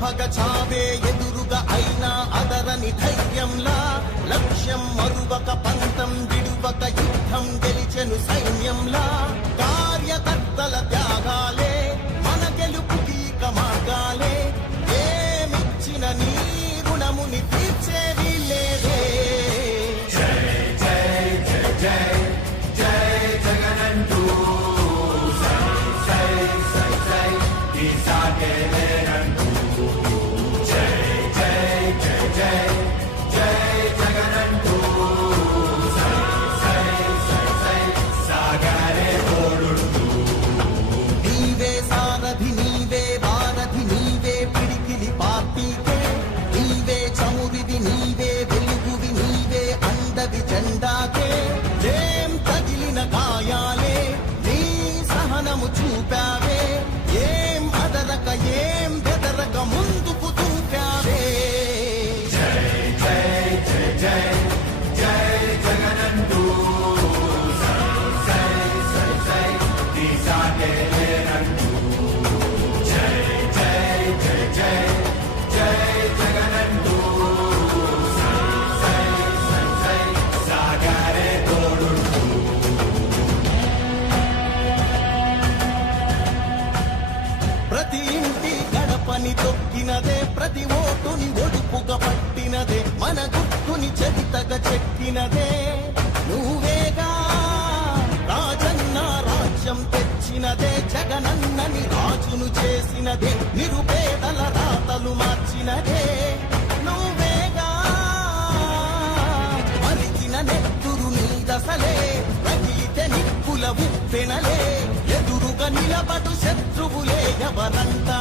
భగ చావే ఎదురుగా అయినా అదరని ధైర్యంలా లక్ష్యం మరువక పంతం విడువక యుద్ధం గెలిచెను సైన్యంలా కార్యకర్తల త్యాగాలే మన గెలుపుకీక మార్గాలే ఏమిచ్చిన నీ రుణముని తీర్చేది లేదే జై జై జై జై జై జగనంటూ సై సై సై ఈ సాగేలేనంటూ జై జై జై జై జై జగనంటూ సై సై సై సై సాగరే తోడుంటూ నీవే సారథి నీవే వారధి నీవే పిడికిలి పార్టీకే నీవే చమురివి నీవే వెలుగువి నీవే అండవి జెండాకే ఏం తగిలిన గాయాలే నీ సహనము చూపావే ఏం అదరక ఏం బెదరక ముందుకు చూపావే జై జై జై జై జై జగనంటూ సై సై సై సై ఈ సాగేలేనంటూ జై జై జై జై జై జగనంటూ సై సై సై సై సాగరే తోడుంటూ ప్రతి ఇంటి గడపని తొక్కినదే ప్రతి ఓటుని ఒడుపుగా పట్టినదే మన గుర్తుని చరితగా చెక్కినదే నువ్వేగా రాజన్న రాజ్యం తెచ్చినదే జగనన్నని రాజును చేసినదే నిరుపేదల రాతలు మార్చినదే నువ్వేగా మరిగిన నెత్తురు నీదసలే రగిలితే నిప్పుల ఉప్పెనలే ఎదురుగా నిలబడు శత్రువులే ఎవరంతా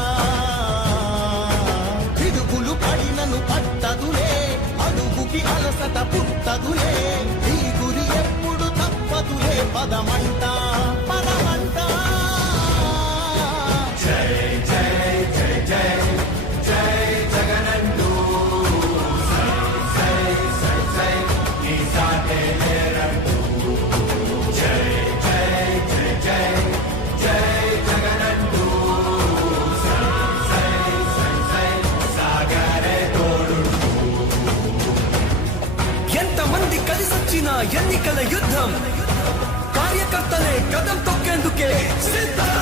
పిడుగులు పడినను పట్టదులే అడుగుకి అలసట పుట్టదులే ఈ గురి ఎప్పుడు తప్పదులే పదమంట పదమంట జై జై జై జై జై జగనంటూ సై సై సై సై ఈ సాగేలేనంటూ జై జై జై జై జై జగనంటూ సై సై సై సై సాగరే తోడుంటూ ఎంతమంది కలిసొచ్చిన ఎన్నికల యుద్ధం కార్యకర్తలే కదం తొక్కేందుకే సిద్ధం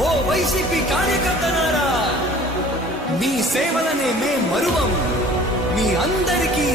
ఓ వైసీపీ కార్యకర్తలారా మీ సేవలనే మే మరువం మీ అందరికీ